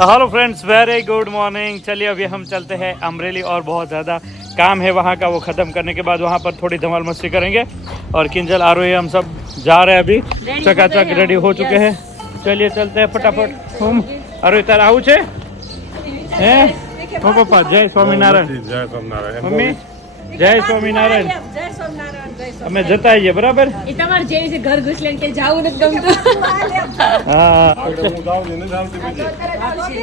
Hello friends, very good morning. चलिए अभी हम चलते हैं अमरेली और बहुत ज़्यादा काम है वहाँ का, वो ख़त्म करने के बाद वहाँ पर थोड़ी धमाल मस्ती करेंगे। और किंजल आरोही हम सब जा रहे हैं, अभी चकाचक रेडी हो चुके हैं। चलिए चलते हैं फटाफट। हम आरोही तार आવું છે હે ઓ પપ્પા જય સ્વામિનારાયણ। જય સ્વામિનારાયણ મમ્મી જય સ્વામિનારાયણ। જય સ્વામિનારાયણ। અમે જતા આવીએ બરાબર। એ તમારે જેવી છે ઘર ઘુસલે કે જાવું નથી ગમતું। हाँ હું જાઉં ને જાણતી બીજી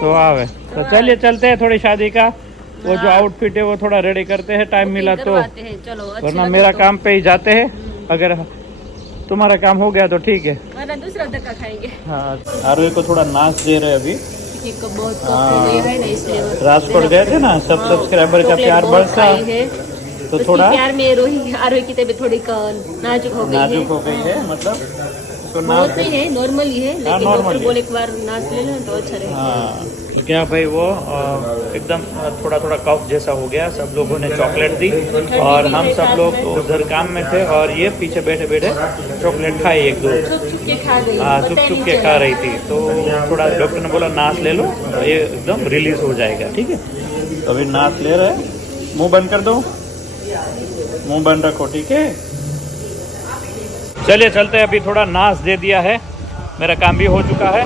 तो आवे तो चलिए चलते हैं। थोड़ी शादी का वो जो आउटफिट है वो थोड़ा रेडी करते हैं, टाइम मिला तो, वरना मेरा काम पे ही जाते हैं। अगर तुम्हारा काम हो गया तो ठीक है, वरना दूसरा धक्का खाएंगे। हाँ। आरोही को थोड़ा नाच दे रहे हैं अभी। को बहुत कफ हो गई है ना, इसलिए राजकोट गए थे ना, सब सब्सक्राइबर का प्यार बढ़ता तो थोड़ा प्यार में आरोही की तबीयत थोड़ी नाजुक हो गई है। नाजुक हो गई है, मतलब तो बहुत नहीं है, नॉर्मल ही है, लेकिन नॉर्मल डॉक्टर ही। बोले एक बार नाच ले लें तो अच्छा रहेगा। हाँ तो क्या भाई वो एकदम थोड़ा थोड़ा कफ जैसा हो गया। सब लोगों ने चॉकलेट दी और हम सब लोग उधर काम में थे और ये पीछे बैठे बैठे चॉकलेट खाई एक दो। चुप के खा गई, हाँ चुप चुप के खा रही थी, तो थोड़ा डॉक्टर ने बोला नाच ले लो, ये एकदम रिलीज हो जाएगा। ठीक है, तो अभी नाच ले रहे हैं। मुंह बंद कर दो, मुंह बंद रखो, ठीक है। चलिए चलते हैं, अभी थोड़ा नाच दे दिया है, मेरा काम भी हो चुका है।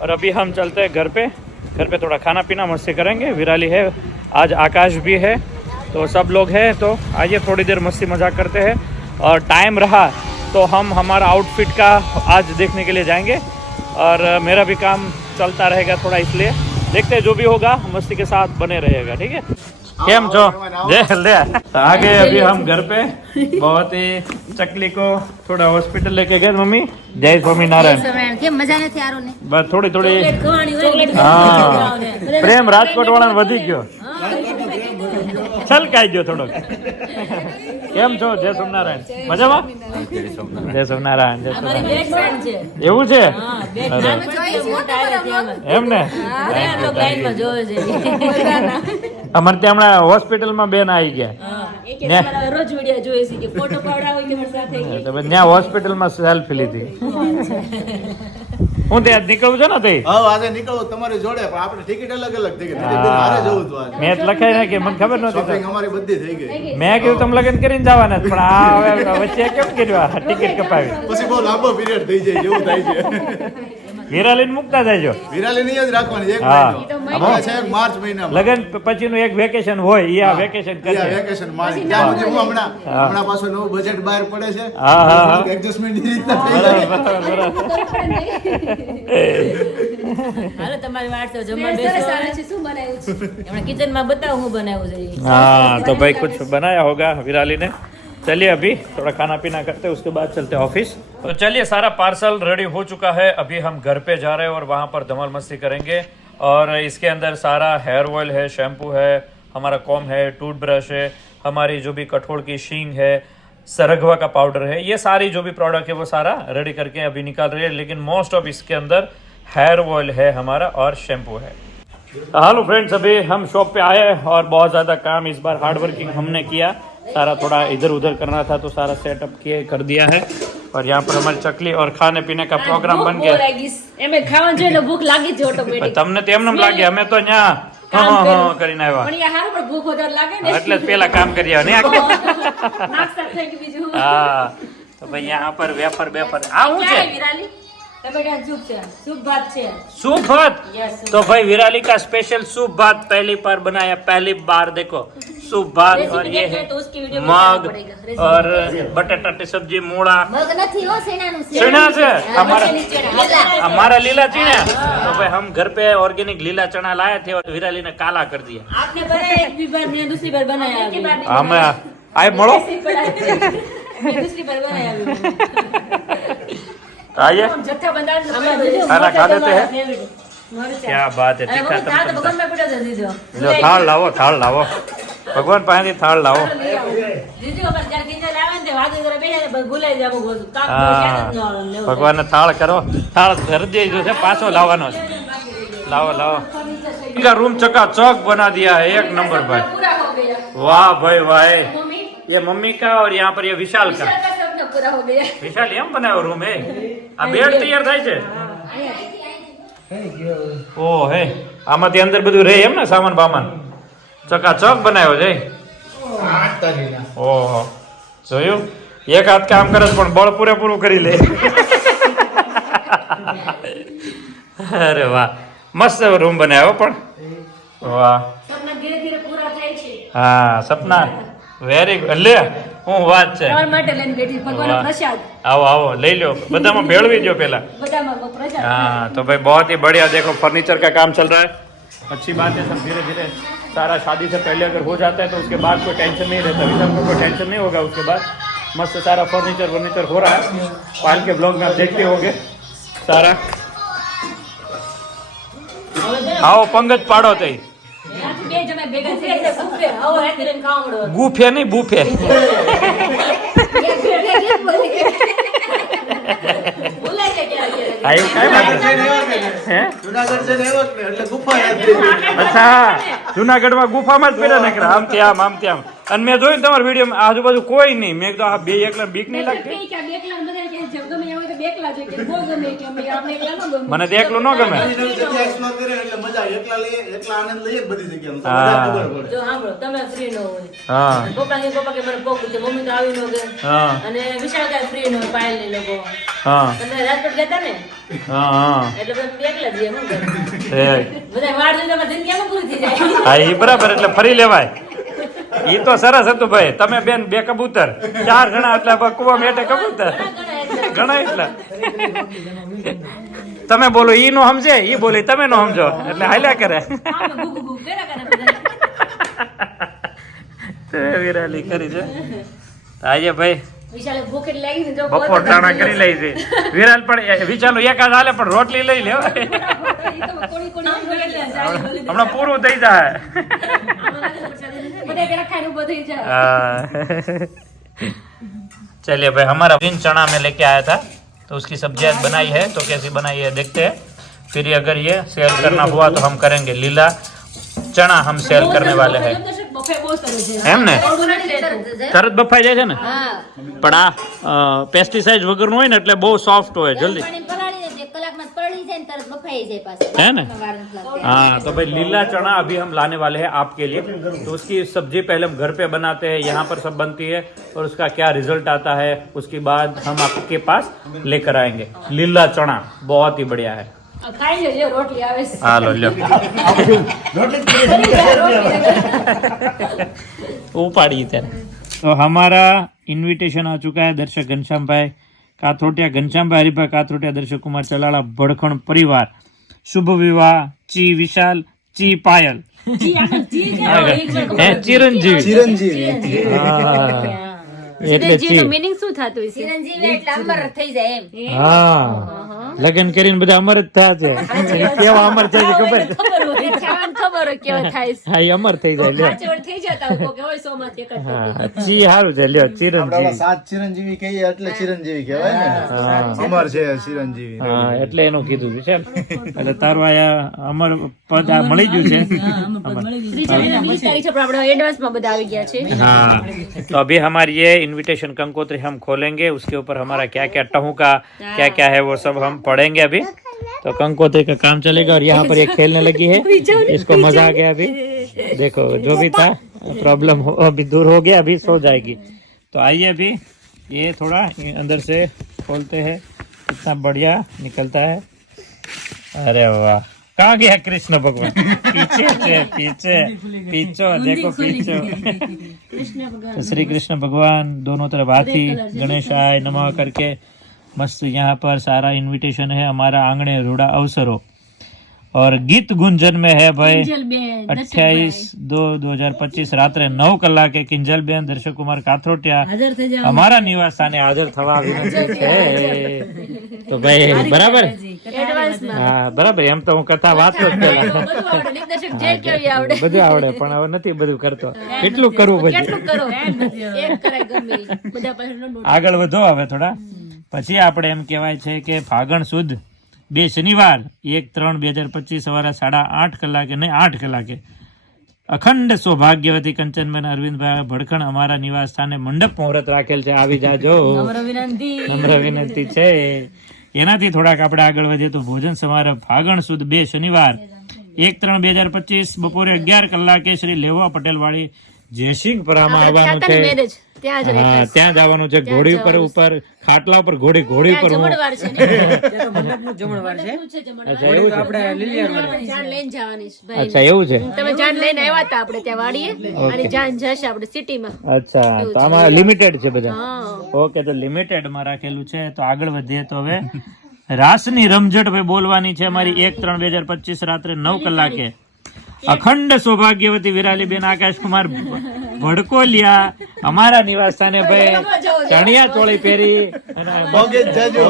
और अभी हम चलते हैं घर पे। घर पे थोड़ा खाना पीना मस्ती करेंगे। विराली है आज, आकाश भी है, तो सब लोग हैं। तो आइए थोड़ी देर मस्ती मजाक करते हैं, और टाइम रहा तो हम हमारा आउटफिट का आज देखने के लिए जाएंगे। और मेरा भी काम चलता रहेगा थोड़ा, इसलिए देखते हैं जो भी होगा, मस्ती के साथ बने रहेगा। ठीक है, केम छो ले आगे। अभी हम घर पे बहुत ही चकली को थोड़ा हॉस्पिटल लेके गए। मम्मी जय स्वामीनारायण। કેમ મજા નથી આરોને? બસ થોડી થોડી ચોકલેટ હા પ્રેમ રાજકોટ વાળાને વધી ગયો, છલકાઈ ગયો થોડોક। કેમ છો? જય સ્વામિનારાયણ। મજામાં? જય સ્વામિનારાયણ। જય સ્વામિનારાયણ। એવું છે એમ ને? અમારે ત્યાં હમણાં હોસ્પિટલમાં બેન આવી ગયા, રોજ વિડિયો જોઈએ છે કે ફોટો પાવડાવો કે મારી સાથે તો ત્યાં હોસ્પિટલમાં સેલ્ફી લીધી। હું ત્યાં નીકળું છું ને તે હા આજે નીકળો તમારી જોડે, પણ આપણે ટિકિટ અલગ અલગ થઈ ગઈ, હારે જવું હતું આજે। મેં લખાઈ નાખી, મને ખબર નહોતી। શોપિંગ અમારી બધી થઈ ગઈ। મેં કીધું તમે લગ્ન કરીને જવાના જ, પણ આ હવે વચ્ચે કેમ કર્યું? આ ટિકિટ કપાવી। પછી બહુ લાંબો પીરિયડ થઈ જાય જેવું થાય છે। વિરાલીને મૂકતા જાયજો। વિરાલી ની જ રાખવાની એક હા। મહિનો આપણે છે માર્ચ મહિનામાં લગ્ન પછીનું એક વેકેશન હોય, એ આ વેકેશન કરશે। વેકેશન મારી ત્યાં સુધી હું હમણાં પાછું નવું બજેટ બહાર પડે છે। હા હા હા એડજસ્ટમેન્ટ ની રીતના થઈ જાય। બરાબર બરાબર। હાલો તમારી વાત તો જમવા બેસો। શું બનાવ્યું છે? એમણે કિચન માં બતાવો હું બનાવ્યું છે। हाँ तो भाई कुछ बनाया होगा विराली ने। चलिए अभी थोड़ा खाना पीना करते हैं, उसके बाद चलते हैं ऑफिस। तो चलिए सारा पार्सल रेडी हो चुका है, अभी हम घर पे जा रहे हैं और वहाँ पर धमाल मस्ती करेंगे। और इसके अंदर सारा हेयर ऑयल है, शैम्पू है, हमारा कॉम है, टूथब्रश है, हमारी जो भी कठोल की शींग है, सरगवा का पाउडर है, ये सारी जो भी प्रोडक्ट है वो सारा रेडी करके अभी निकाल रही है। लेकिन मोस्ट ऑफ इसके अंदर हेयर ऑयल है हमारा और शैम्पू है। हेलो फ्रेंड्स, अभी हम शॉप पे आए और बहुत ज़्यादा काम इस बार हार्ड वर्किंग हमने किया। सारा थोड़ा इधर उधर करना था तो सारा सेटअप किए कर दिया है। और यहाँ पर हमारी चकली और खाने पीने का प्रोग्राम बन गया। એમે ખાવાનું જોઈએ ને ભૂખ લાગી જ ઓટોમેટિક। તમને તો એમને લાગે, અમે તો અહીંયા કરીને આવ્યા, પણ યાર હારું પણ ભૂખ વધારે લાગે ને એટલે જ પેલા કામ કરી આવ્યા ને। નાસ્તા થઈ ગયું બીજું। હા તો ભાઈ यहाँ पर વેફર બેફર આ શું ક્યાં છે? વિરાલી ટમેટા સૂપ છે, સૂપ ભાત છે। सूप भात। Yes, तो भाई विराली का स्पेशल सूप भात पहली बार बनाया, पहली बार देखो सूप भात। और ये है तो उसकी वीडियो मग और बटाटा की सब्जी, मूड़ा, મગ નથી હો સેનાનું છે। चना से हमारा લીલા। हमारा लीला चना। तो भाई हम घर पे ऑर्गेनिक लीला चना लाए थे और विराली ने काला कर दिया। आपने बनाया एक भी बार, मैं दूसरी बार बनाया अभी। हम आए मोड़ो मैं दूसरी बार बनाया अभी। आइए જથ્થા બંધાણ खाना खा लेते हैं। मरचा। क्या बात है, अरे तीखा वो था तो टमाटर। बगल में पड़ा था दीदो। जो थाल लावो, थाल लावो, भगवान पासे थाल लावो। दीदी अपन चार किंजल आवे ने वागे करे बेठा ने भूलाઈ જાવ બધું કામ હા ભગવાન ને થાળ કરો, થાળ ધરી દેજો છે, પાછો લાવવાનો છે। लाओ लाओ, इनका रूम चकाचौक बना दिया है, एक नंबर भाई। પૂરા હો ગયા। वाह भाई वाह। મમ્મી ये मम्मी का और यहाँ पर ये विशाल का। का सपना पूरा हो गया। विशाल एम बनायो रूम है। आ बेड तैयार થાય છે। ઓ હે આમાંથી અંદર બધું રહે એમ ને સામાન બામાન ચકાચક બનાવ્યો છે ઓહો જોયું એક હાથ કામ કરે છે પણ બળ પૂરેપૂરું કરી લે અરે વાહ મસ્ત રૂમ બનાવ્યો પણ વાહ સપના ધીરે ધીરે પૂરા થાય છે. હા સપના વેરી ગુડ લે હું વાત છે તમારા માટે લઈને બેઠી ભગવાનનો વાહ. પ્રસાદ आओ आओ ले लो बदाम भेड़वी जो पहला બધામાં પ્રસાદ. हाँ तो भाई बहुत ही बढ़िया देखो फर्नीचर का काम चल रहा है अच्छी बात है सब धीरे धीरे सारा शादी से पहले अगर हो जाता है तो उसके बाद कोई टेंशन नहीं रहता अभी सबको कोई टेंशन नहीं होगा उसके बाद मस्त सारा फर्नीचर हो रहा है पाल के ब्लॉग में आप देखते होंगे सारा आओ पंगत पाड़ो तई આથી બે જણા ભેગા થઈ એટલે બુફે, આવો હેઠી લઈને કાવડો. गूफे नहीं बूफे ભૂલાઈ જાય ક્યારે ક્યારે. आयु काय बात है हैं જુનાગઢ છે ને એવો જ ને એટલે ગુફા યાદ થઈ ગઈ. અચ્છા જુનાગઢમાં ગુફામાં જ પેલા નીકળ્યા આમ ત્યાં અને મેં જોયું તમારા વિડીયોમાં આજુબાજુ કોઈ નહીં મેં કીધું આ બે એકલા બીક નહીં લાગતી કે આ બેકલા બધા કે જબ ગમે એવું તો બેકલા છે કે બહુ ગમે કે અમે આપણે એકલા ન ગમે. મને તો એકલું ન ગમે નવી નવી જગ્યા explore કરીએ એટલે મજા આવે. એકલા આનંદ લઈએ જ બધી જગ્યામાં. તો હા. બધા ખબર પડે. જો સાંભળો, તમે free ન હોય. હા પપ્પા કે મને પોગું છે, મમ્મી તો આવી ન ગઈ. હા અને વિશાલ કાંઈ free ન હોય, પાયલ ને એ લોકો. હા તમે રાજકોટ ગયા તા ને હા એટલે પછી એકલા જઈએ, શું કરું? એ બધા વાડ જોઈને અમારી જિંદગી આમાં પૂરી થઈ જાય. હા એ બરાબર એટલે ફરી લેવાય એ તો સરસ હતું ભાઈ તમે બેન બે કબૂતર 4 જણા એટલે કુવા મેટે કબૂતર ઘણા એટલા તમે બોલો ઈ નો સમજે ઈ બોલે તમે નો સમજો એટલે હાલ્યા કરે આમાં ઘૂ ઘૂ ઘૂ કર્યા કરે બધા. વિરાલી કરી છે આજે ભાઈ વિશાલે ભૂખ એટલી લાગી ને જો બપોર ટાણા કરી લઈ છે વિરાલ પણ વિચારો એકાદ હાલે પણ રોટલી લઈ લે કોડી કોડી હમણાં પૂરું થઈ જાય બધા પેલા ખાઈને ઉભો થઈ જાય. चलिए भाई हमारा ग्रीन चना में लेके आया था तो उसकी सब्जी आज बनाई है तो कैसी बनाई है देखते हैं फिर ये अगर ये सेल करना हुआ तो हम करेंगे लीला चना हम सेल करने वाले हैं બફે બહુ સરસ છે. એમ ને તરત બફાઈ જાય છે ને હા પણ આ પેસ્ટિસાઇડ વગરનું હોય ને એટલે બહુ સોફ્ટ હોય જલ્દી है ना हाँ तो भाई लीला चना अभी हम लाने वाले हैं आपके लिए तो उसकी सब्जी पहले हम घर पे बनाते हैं यहाँ पर सब बनती है और उसका क्या रिजल्ट आता है उसके बाद हम आपके पास लेकर आएंगे लीला चना बहुत ही बढ़िया है ખાઈ લેજો રોટલી આવે છે. हाँ लो लो उपाड़ी तो हमारा इनविटेशन आ चुका है दर्शक घनश्याम भाई काथोटिया घनश्याम भाई हरिभाई काथोटिया दर्शक कुमार चलाला भड़खण परिवार शुभ विवाह ची विशाल ची पायल જી આગળ જી છે. चिरंजीवी એટલે જી મીનિંગ શું થાતું છે? ચિરંજીવી એટલે અમર થઈ જાય એમ. હા લગ્ન કરીને બધા અમર જ થયા છે કેવા અમર છે ખબર છે? ખબર હોય ખાવાનું ખબર હોય કેવો થાય છે. હા એ અમર થઈ જાય લ્યો સાચવડ થઈ જતા હોય કે હોય સોમાંથી એક જ હા ચી હારું છે લ્યો આપણે ચિરંજીવી ઓલા સાત ચિરંજીવી કહીએ એટલે ચિરંજીવી કહેવાય ને. અમર છે ચિરંજીવી. હા એટલે એનું કીધું છે એટલે તારું આયા અમર પદ આ મળી ગયું છે ત્રીજી 20 તારીખ છે પણ આપણે એડવાન્સમાં બધા આવી ગયા છે. हाँ तो अभी हमारी ये इनविटेशन कंकोत्री हम खोलेंगे उसके ऊपर हमारा क्या क्या टहू का क्या क्या है वो सब हम पढ़ेंगे अभी तो कंकोत्री का काम चलेगा और यहाँ पर ये खेलने लगी है इसको मजा आ गया अभी देखो जो भी था प्रॉब्लम अभी दूर हो गया अभी सो जाएगी तो आइए अभी ये थोड़ा अंदर से खोलते हैं कितना बढ़िया निकलता है अरे वाह कहाँ गया कृष्ण भगवान पीछे से पीछे पीछो देखो पीछो तो श्री कृष्ण भगवान दोनों तरफ हाथी गणेशाय नमः करके मस्त यहाँ पर सारा इनविटेशन है हमारा आंगणे रूढ़ा अवसरों और गीत गुंजन में है भाई 28/2/2025 रात्रे 9 કલાકે કિંજલબેન દર્શક કુમાર કાથરોટિયા હાજર થઈ જાવ. અમારા નિવાસ સ્થાને હાજર થવા વિનંતી છે તો ભાઈ બરાબર એડવાન્સમાં હા બરાબર એમ તો હું કથા વાંચતો જ પેલા બધું આવડે દિગ્દર્શક જે કેવી આવડે બધું આવડે પણ હવે નથી બધું કરતો કેટલું કરવું પછી કેટલું કરો એક કરાય ગમે ઈ. બધા પાસે નો આગળ વધો હવે થોડા પછી આપણે એમ કહેવાય છે કે ફાગણ સુદ 2 શનિવાર 1/3/2025 સવારે 8:30 કલાકે નહીં 8 કલાકે અખંડ સૌભાગ્યવતી કંચનબેન અરવિંદભાઈ ભડખણ અમારા નિવાસ સ્થાને મંડપ મુહૂર્ત રાખેલ છે આવી જાજો નમ્ર વિનંતી નમ્ર વિનંતી છે એનાથી થોડાક આપણે આગળ વધીએ તો ભોજન સમારોહ ફાગણ સુદ 2 શનિવાર 1/3/2025 બપોરે 11 કલાકે શ્રી લેવા પટેલ વાળી જયસિંહપુરામાં આવવાનું છે. ત્યાં જ હા, ત્યાં જવાનું છે. ઘોડી ઉપર ખાટલા ઉપર ઘોડી ઉપર હું જમણવાર છે ને જમણવાર છે. અચ્છા એવું છે. આપણે લીલિયા જાન લઈને જવાની છે ભાઈ. અચ્છા એવું છે. તમે જાન લઈને આવ્યા હતા આપણે ત્યાં વાડીએ અને જાન જશે આપણે સિટીમાં. અચ્છા તો આમાં લિમિટેડ છે બધા. હા ઓકે તો લિમિટેડ માં રાખેલું છે. તો આગળ વધીએ તો હવે રાસની રમઝટ ભાઈ બોલવાની છે અમારી 1/3/2025 રાત્રે 9 કલાકે. અખંડ સૌભાગ્યવતી વિરાલીબેન આકાશકુમાર ભડકોલિયા અમારા નિવાસ સ્થાને ભાઈ ચણિયા ચોળી પહેરી અને મોગે જજો.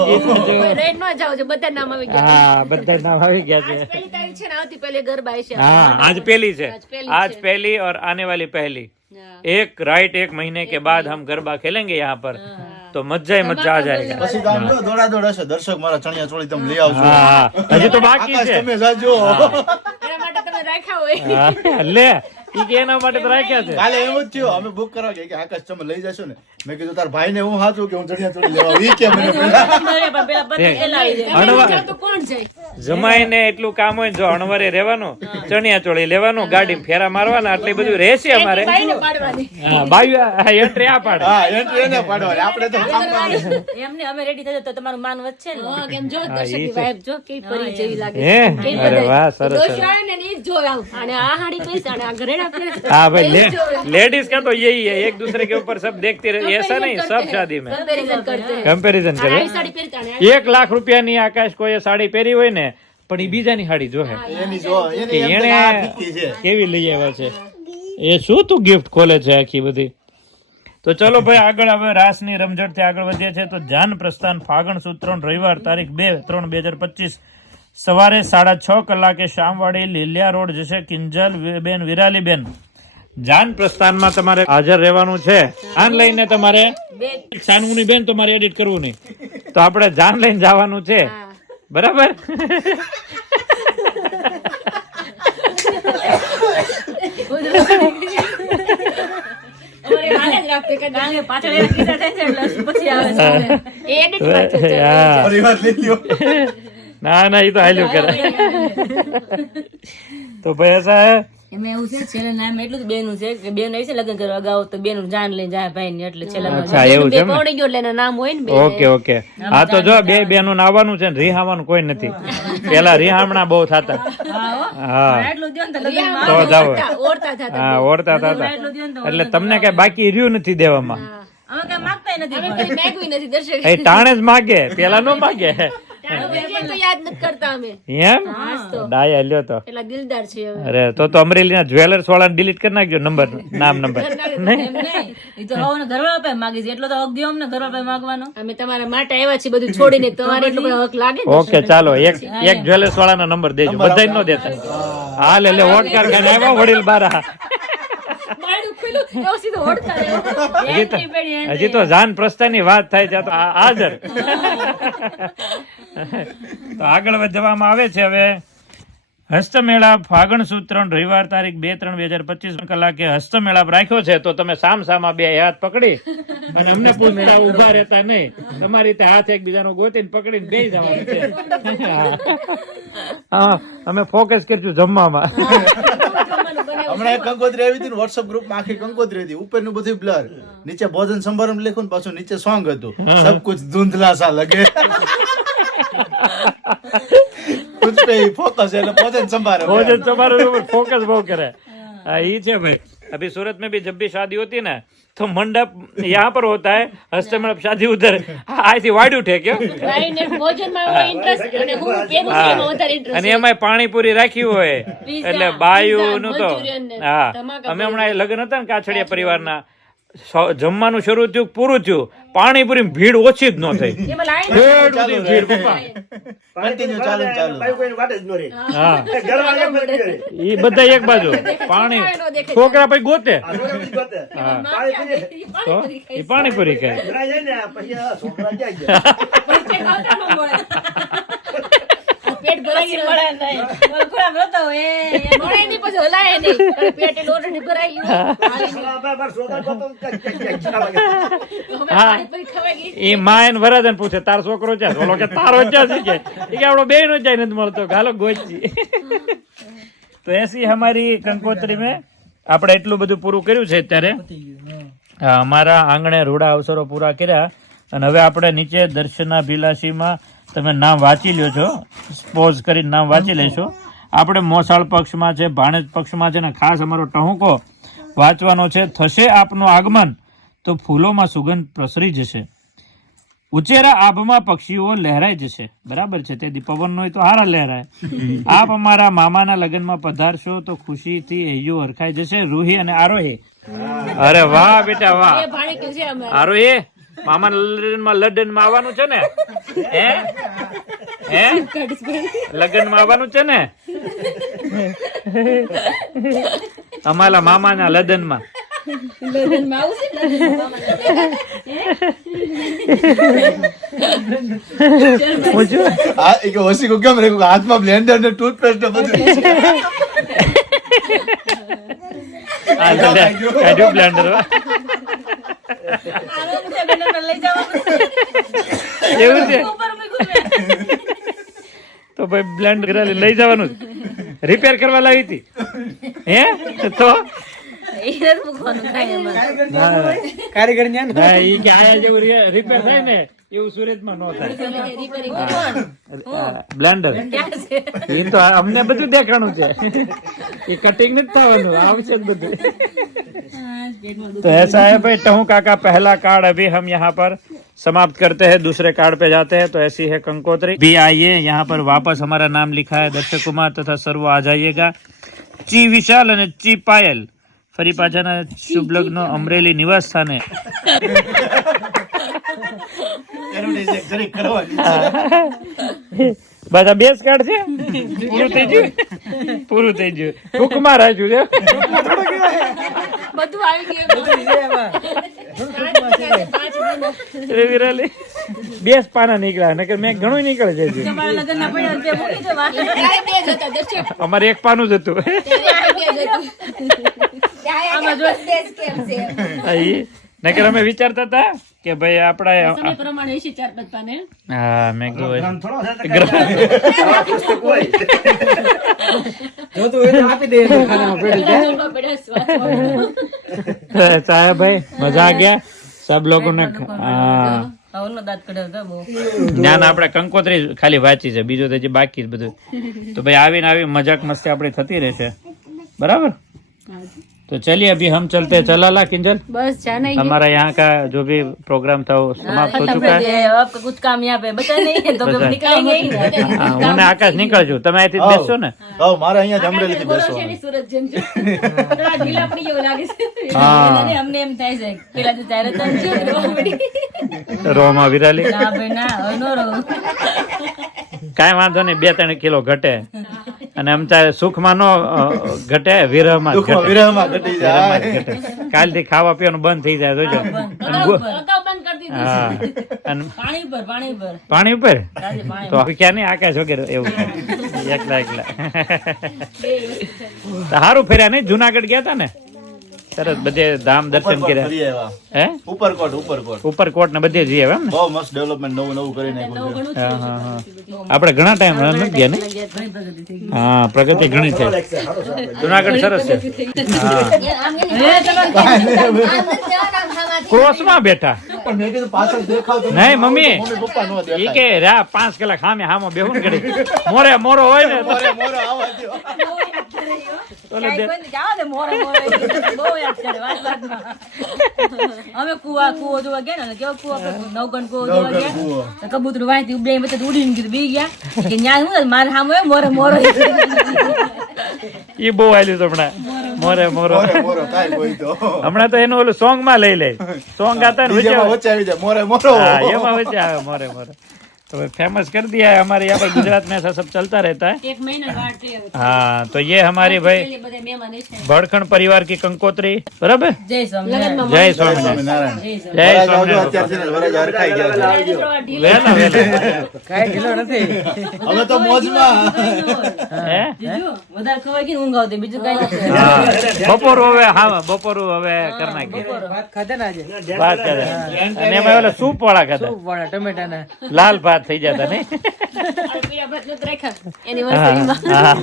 રેડ ન જાવ છો બધા નામ આવી ગયા. હા બધા નામ આવી ગયા છે. પહેલી તારીખ છે ને આવતી પહેલી ગરબા છે. हाँ आज पहली से पहली आज पहली और आने वाली पहली एक राइट 1 महीने के बाद हम गरबा खेलेंगे यहाँ पर तो मजा ही मजा आ जाएगा. પછી તો આમ જો દોડા દોડ હશે દર્શક મારા ચણિયા ચોળી તમે લઈ આવજો. हाँ हજી तो बाकी આકાશ છે. તમે જાજો. એના માટે તમે રાખ્યા હોય. હા, લે ઈ કે એના માટે તો રાખ્યા છે. કાલે એમ જ થયું અમે બુક કરવા ગયા કે આકાશ તમે લઈ જશો ને મેં કીધું તાર ભાઈ ને હું હાચું કે હું ચણિયા ચોળી લેવા આવું. ઈ કે મને પેલા. પેલા પતિ ખેલાવી દે. અણવા જાવ તો કોણ જાય? જમાઈને એટલું કામ હોય ને જો અણવરે રહેવાનું ચણિયા ચોળી લેવાનું ગાડી ફેરા મારવાના આટલી બધું રહેશે અમારે. ભાઈને પાડવાની. હા બાયુ એન્ટ્રી આ પાડે. હા એન્ટ્રી એને પાડવાની આપણે તો એમને અમે રેડી થઈ તો તમારું માન વધશે ને. હા, કેમ જો દર્શકની vibe જો કેવી પરી જેવી લાગે. હે કેવી અરે બધાય. વાહ સરસ દોસ્ત સરસ. આવે ને ઈ જ જોવે આમ. અને આ હાડી પહેરશે અને આ ઘરેણા પહેરશે. हाँ भाई એ જ જોવે. लेडीज का तो यही है एक दूसरे के ऊपर सब देखती रहती है. ऐसा नहीं सब शादी में Comparison કરते हैं. કમ્પેરિઝન કરે. આવી સાડી પહેરતા અને આ 1 લાખ રૂપિયાની આકાશ કોઈ સાડી પહેરી હોય ને પણ ઈ બીજાની સાડી જોહે એની જો કે એની એમ એણે તો આ ફીકી છે. કેવી લઈ આવ્યા છે. એ શું તું ગિફ્ટ ખોલે છે આખી બધી. તો ચલો ભાઈ આગળ હવે રાસની રમઝટ થી આગળ વધીએ છે. તો જાન પ્રસ્થાન ફાગણ સુદ 3 રવિવાર તારીખ 2/3/2025 સવારે 6:30 કલાકે શામવાડી લીલિયા રોડ જશે. કિંજલ બેન વિરાલીબેન જાન પ્રસ્થાનમાં તમારે હાજર રહેવાનું છે. આન લઈને તમારે સાનમુની બેન તમારે એડિટ કરવું નહીં તો આપણે જાન લઈને જવાનું છે બરાબર. અમારે હાલે જ રાખતે કે કારણ કે પાછળ એના કિસ્સા થાય છે એટલે પછી આવે છે. એ edit માં છે. હા. પરિવાર લઈ લ્યો. ના ના એ તો હાલ્યું કરે. તો ભાઈ ऐसा है એમાં એવું છે છેલ્લે નામ એટલું જ બેનું છે કે બેન આવી છે લગ્ન કરવા અગાઉ તો બેનું જાન લઈને જાય ભાઈ ને એટલે છેલ્લા અચ્છા એવું છે બે એમ ને? પૌડી ગયો એટલે એના નામ હોય ને બે. Okay okay. હા તો જો બે બેનું આવવાનું છે ને રીહાવાનું કોઈ નથી. પેલા રીહામણા બહુ થતા. હા એટલું દો ને તો લગ્નમાં તો જાવ. ઓરતા થતા. હા ઓળતા થતા એટલે તમને કઈ બાકી રહ્યું નથી દેવામાં. અમે કઈ માંગતા નથી. અમે કઈ મેગવી નથી દર્શક. એ ટાણે જ માગે પેલા નો માગે મેગવી તો યાદ નથી કરતા અમે. એમ ડાયા લ્યો તો. પેલા દિલદાર છે હવે. અરે તો અમરેલીના જ્વેલર્સ વાળાને ડિલીટ કરી નાખજો નંબર નંબર એમ નહીં. ઈ તો હવને ઘરવાળા પાસે માગી છે એટલો તો હક દ્યો અમને ઘરવાળા પાસે માગવાનો. અમે તમારા માટે આવ્યા છીએ બધું છોડીને તમારે એટલો બધો હક લાગે ને. ઓકે ચાલો એક જ્વેલર્સ વાળાનો નંબર દેજો બધા નો દેતા. હા લે લે વોટ કારખાને આવ્યા વડીલ બારા. બારણું ખુલ્લું, એવો સીધો ઓળતા રહ્યો. હજી તો જાન પ્રસ્થાનની વાત થાય છે તો હાજર. તો આગળ વધવામાં આવે છે હવે હસ્તમેળા ફાગણ સુદ 3 રવિવાર તારીખ 2/3/2025 કલાકે હસ્તમેળાપ રાખ્યો છે. તો તમે સામ સામા બે હાથ પકડી અને અમને પૂછતા ઉભા રહેતા નહીં. તમારી રીતે હાથ એકબીજાનો ગોતીને પકડીને બે જવાનું છે. હા અમે ફોકસ કરશું જમવામાં. હમણાં એક કંકોત્રી આવી હતી ને WhatsApp ગ્રુપમાં આખી કંકોત્રી હતી ઉપરનું બધું બ્લર નીચે ભોજન સમારંભ લખ્યું ને પાછું નીચે સોંગ હતું સબ કુછ ધૂંધલા સા લગે કુછ पे ही फोकस है भोजन समारोह भोजन समारोह पर फोकस बहुत करे. हाँ ये है भाई. अभी सूरत में भी जब भी शादी होती है ना तो मंडप यहाँ पर होता है हस्तमंडप शादी उधर ऐसी वाड़ उठे क्यों. ભાઈને ભોજનમાં એવો interest અને હું પેલું છે એમાં વધારે interest અને છે. એમાં પાણીપુરી રાખ્યું હોય એટલે બાયુ નું તો મંચુરિયન ને હા ધમાકા અમે હમણાં લગ્ન હતા ને કાછડિયા પરિવારના જમવાનું શરૂ થયું પૂરું થયું પાણીપુરી ભીડ ઓછી જ ન થઈ. એમાં line ભીડ સુધી ભીડ પપ્પા. કન્ટિન્યુ ચાલુ હા ઈ બધા એક બાજુ પાણી છોકરા પછી ગોતે માં ક્યાં ગઈ? તો ઈ પાણીપુરી ખાય. પેટ ભરાઈ મળે નહીં બોલ ખરાબ રતો એ મળે નહીં પછી હલાય નહીં અને પેટે ઓલરેડી ભરાઈ ગયું હા એ માયન વરદન પૂછે તાર છોકરો છે ઓલો કે તારો છે કે આપણો બે નો જાય નથી મળતો ગાલો ગોચી તો એસી હમારી કંકોત્રી में આપણે એટલું બધું પૂરું કર્યું છે અત્યારે અમારા આંગણે રૂડા અવસરો પૂરા કર્યા અને હવે આપણે નીચે દર્શનાભિલાષીમાં તમે નામ વાંચી લ્યો છો પોઝ કરીને નામ વાંચી લેશો આપણે મોસાળ પક્ષમાં છે ભાણેજ પક્ષમાં છે ને ખાસ અમારો ટહુકો વાંચવાનો છે થશે આપનું આગમન તો ફૂલોમાં સુગંધ પ્રસરી જશે ઉચેરા આભમાં પક્ષીઓ લહેરાઈ જશે બરાબર છે તેથી પવન હોય તો હારા લહેરાય આપ અમારા મામાના લગ્નમાં પધારશો તો ખુશીથી હૈયું હરખાઈ જશે રૂહી અને આરોહી અરે વાહ બેટા વાહ આરોહી મામાના લગ્નમાં આવવાનું છે ને હે લગ્નમાં આવવાનું છે ને અમારા મામાના લગ્નમાં ઓછી કો કેમ રે હાથમાં બ્લેન્ડર ને ટૂથપેસ્ટ ને બધું બ્લેન્ડર એવું છે તો ભાઈ બ્લેન્ડર લઈ જવાનું રિપેર કરવા લાવી હતી હે તો કારીગર ઈ કે આયા જેવું રિપેર થાય ને એવું સુરતમાં ન થાય બ્લેન્ડર એ તો અમને બધું દેખાણું છે એ કટિંગ નથી થવાનું આવશે જ બધું तो ऐसा है भाई टहू काका पहला कार्ड अभी हम यहाँ पर समाप्त करते हैं दूसरे कार्ड पे जाते हैं तो ऐसी है कंकोत्री भी आइए यहाँ पर वापस हमारा नाम लिखा है दर्शक कुमार तथा सर्व आ जाइएगा ची विशाल અને ચી પાયલ ફરી પાછાના શુભ લગ્ન અમરેલી નિવાસ સ્થાને બધા બેસ કાર્ડ છે પૂરું થઈ ગયું ટૂંકમાં રાખ્યું છે બધું આવી ગયું વિરાલી 20 પાના નીકળ્યા નકર મેં ઘણું નીકળે છે અમારે એક પાનું જ હતું નકર અમે વિચારતા હતા કે ભાઈ આપડા પ્રમાણે 4-5 પાને હા મેં કહ્યું જો તો એ આપી દે ખાનામાં પડી ऐसा है भाई मजा आ गया सब लोगों ने જ્ઞાન આપણે કંકોત્રી ખાલી વાંચી છે બીજું તો જે બાકી બધું તો ભાઈ આવીને આવી મજાક મસ્તી આપણી થતી રહેશે બરાબર तो चलिए अभी हम चलते हैं चला ला किंजल बस जाना ही हमारा यहाँ का जो भी प्रोग्राम था वो समाप्त हो चुका है आपका कुछ काम यहाँ पे बचा नहीं है तो हम निकलेंगे ही મને આકાશ નીકળજો તમે અહીંથી બેસશો ને મારે અહીંયા અમરેલીથી બેસવાનું સુરત જેમ છે થોડા ઢીલા પડી ગયો લાગે છે હા અમને એમ થાય છે પેલા તો ત્યારે તો રોમાં વિરાલી ના ભાઈ ના હવે નો રહો કાંઈ વાંધો નહીં 2-3 કિલો ઘટે અને આમ તારે સુખમાં નો ઘટે વિરહમાં ઘટી જાય કાલથી ખાવા પીવાનું બંધ થઈ જાય જોજો અગાઉ બંધ કરી દીધું હા અને પાણી ઉપર તો ક્યાં નહીં આકાશ વગેરે એવું છે એકલા સારું ફેર્યા નહીં જુનાગઢ ગયા તા ને સરસ બધે ધામ દર્શન કર્યા હે ઉપરકોટ ને બધે જઈએ એમ ને બહુ મસ્ત ડેવલપમેન્ટ નવું કરી નાખ્યું છે હા આપણે ઘણા ટાઈમ નથી ગયા ને હા પ્રગતિ ઘણી છે જુનાગઢ સરસ છે ક્રોસમાં બેઠા પણ મેં કીધું પાછળ દેખાવ તો નહીં મમ્મી પપ્પા નો ઈ કે રા 5 કલાક હામો બેહું ને ઘડી મોરો હોય ને તો અમે કુવો જોવા ગયા ને કેવો કુવો નવગણ કુવો જોવા ગયા કબૂતર વાંચી બે વચ્ચે ઉડીને કીધું બી ગયા કે ન્યા હું મારે સામે મોરો ઈ બહુ આલ્યું તો હમણાં મોરો કાઈ કોઈ તો હમણાં તો એનું ઓલું સોંગ માં લઈ લે સોંગ ગાતા ને વચ્ચે આવી જાય મોરે મોરો હા એમાં વચ્ચે આવે મોરે तो फेमस कर दिया है हमारे यहाँ पर गुजरात में ऐसा सब चलता रहता है એક મહિના વાટ થઈ હવે हाँ तो ये हमारी भाई બધા મહેમાન છે भड़खंड परिवार की कंकोत्री बराबर જય સ્વામિનારાયણ जय स्वामीनारायण નારાયણ जय વરાજ આવજો, स्वामीनारायण અત્યારથી ને વરાજ હરખાઈ ગયા છે. वेला वेला કાંઈ ઢીલો નથી હવે તો મોજમાં હે જીજુ વધારે ખવાય કે ઊંઘ આવતી બીજું કઈ નથી હા બપોરું હવે હા બપોરું હવે કરી નાખીએ ભાત ખાધા ને આજે વાત કરે અને એમાં ઓલા સૂપ વાળા ખાતા સૂપ વાળા ટમેટાના લાલ ભાત થઈ જતા નહીં પીળા ભાત નથી રાખ્યા એનિવર્સરીમાં હા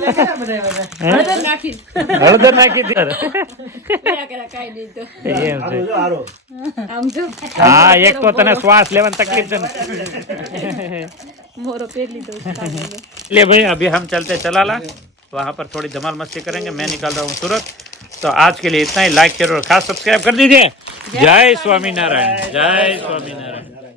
હળદર નાખી હળદર નાખી દે પીળા કર્યા કાંઈ નહીં તો એમ છે આમ જો હા એક તો તને શ્વાસ લેવાની તકલીફ છે ને મોરો પેર લીધો ले भाई अभी हम चलते चलाला वहाँ पर थोड़ी धमाल मस्ती करेंगे मैं निकाल रहा हूँ सूरत तो आज के लिए इतना ही लाइक शेयर और खास सब्सक्राइब कर दीजिए जय स्वामीनारायण जय स्वामीनारायण